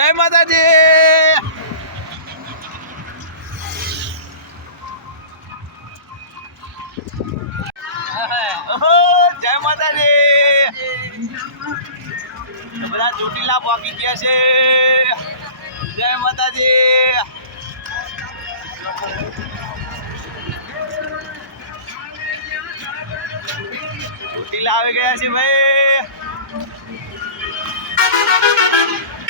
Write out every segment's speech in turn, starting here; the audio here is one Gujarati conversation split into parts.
જય માતાજી જય માતાજી બધા ચોટીલા પહોંચી ગયા છે જય માતાજી ચોટીલા આવી ગયા છે ભાઈ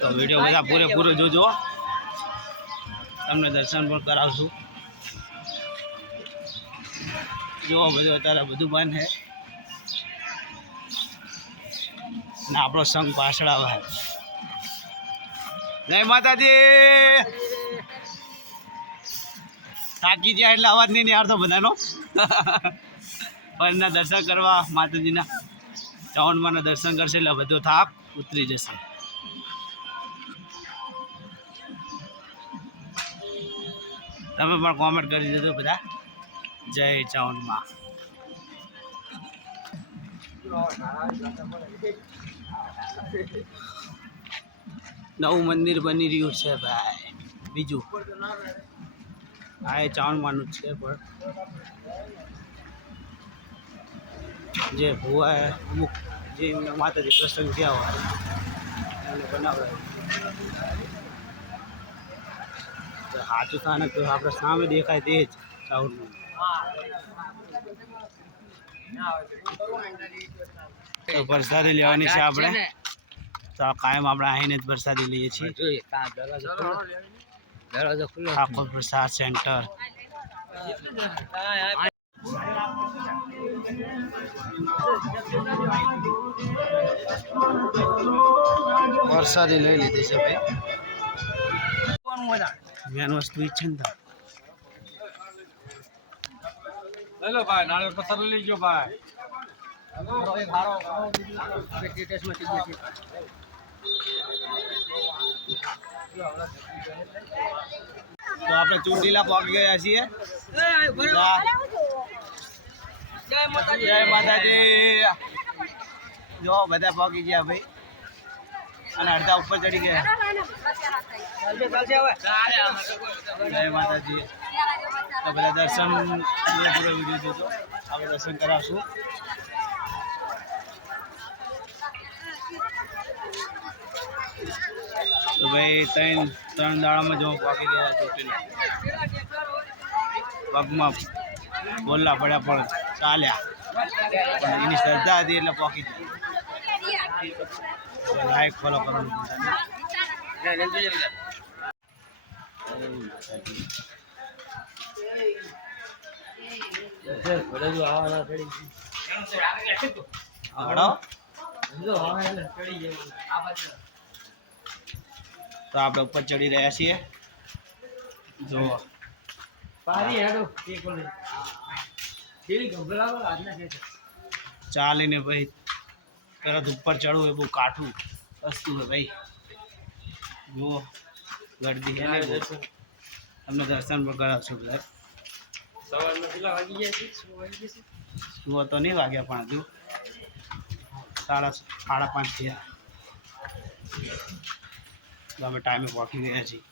તો વિડીયો બધા પૂરેપૂરો જોજો તમને દર્શન પણ કરાવશું જોવો બધું અત્યારે બધું બંધ છે ને આપણો સંઘ પાછળ આવે જય માતાજી થાકી ગયા એટલે અવાજ નહીં યાર તો બધાનો પણ એના દર્શન કરવા માતાજીના ચાવણમાંના દર્શન કરશે એટલે બધો થાક ઉતરી જશે તમે પણ કોમેન્ટ કરી દીધું બધા જય ચાઉનમાં નવું મંદિર બની રહ્યું છે ભાઈ બીજું આ એ ચાવણમાંનું છે પણ જે ભુવા અમુક જે માતાજી પ્રસંગ થયા હોય એમને બનાવડાવ્યું સાચું સ્થાનક તો આપણે સામે દેખાય તે જ સાઉથનું તો વરસાદી લેવાની છે આપણે તો કાયમ આપણે આવીને જ વરસાદી લઈએ છીએ ઠાકોર પ્રસાદ સેન્ટર વરસાદી લઈ લીધી છે ભાઈ ખાવાનું વધારે મેન વસ્તુ ઈ છે ને હેલો ભાઈ નાળો પથ્થર લઈ લેજો ભાઈ તો આપણે ચૂંટીલા પહોંચી ગયા છીએ જય માતાજી જો બધા પહોંચી ગયા ભાઈ અને અડધા ઉપર ચડી ગયા જય માતાજી તો બધા દર્શન પૂરેપૂરો વિડીયો જોતો આપણે દર્શન કરાવશું તો ભાઈ ત્રણ ત્રણ દાડામાં જો પાકી ગયા ચોટીને પગમાં બોલા પડ્યા પણ ચાલ્યા પણ એની શ્રદ્ધા હતી એટલે પોકી ગયા લાઈક ફોલો કરવાનું તો આપણે ઉપર ચડી રહ્યા છીએ જોવા જો ચાલીને ભાઈ તરત ઉપર ચડવું એ બહુ કાઠું વસ્તુ છે ભાઈ જુઓ ગરદી છે તમને દર્શન પણ કરાવશું બધા જુઓ તો નહીં વાગ્યા પણ હજુ સાડા સાડા પાંચ થયા અમે ટાઈમે પહોંચી ગયા છીએ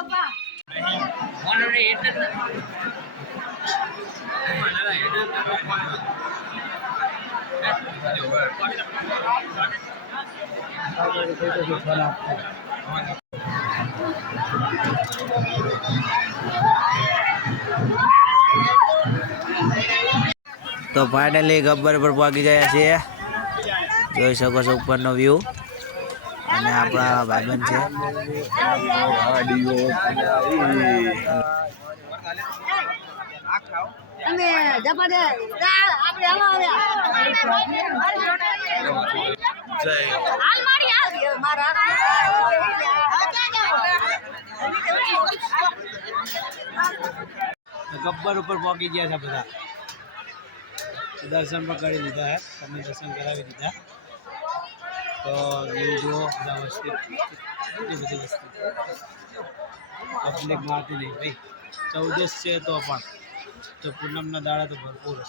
તો ફાઈનલી ગબ્બર પર પહોંચી ગયા છીએ જોઈ શકો છો ઉપરનો વ્યૂ અને આપણા ભાઈબંધ છે ગબ્બર ઉપર પહોંચી ગયા છે બધા દર્શન પણ કરી દીધા હે તમને દર્શન કરાવી દીધા तो ये जो पब्लिक मारती नहीं भाई चौदह से तो अपन तो पूनम न दाड़े तो भरपूर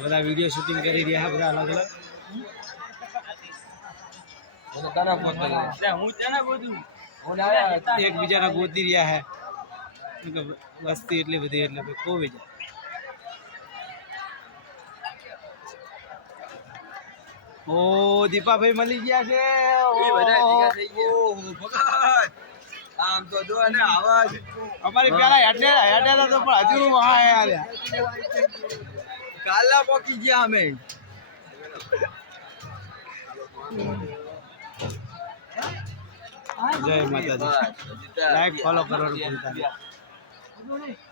आ वीडियो शूटिंग कर रहा है अलग तो अलग तो एक बीजा गोदी रहा है मतलब वस्ती एट बधी एट मतलब कोई ઓ દીપાભાઈ મળી ગયા છે એ બધા ભેગા થઈ ગયા ઓ ભગત આમ તો જો અને આવાજ અમારી પેલા હેડે હેડે તો પણ હજુ વહા આયા કાલા પોકી ગયા અમે જય માતાજી લાઈક ફોલો કરો ભૂલતા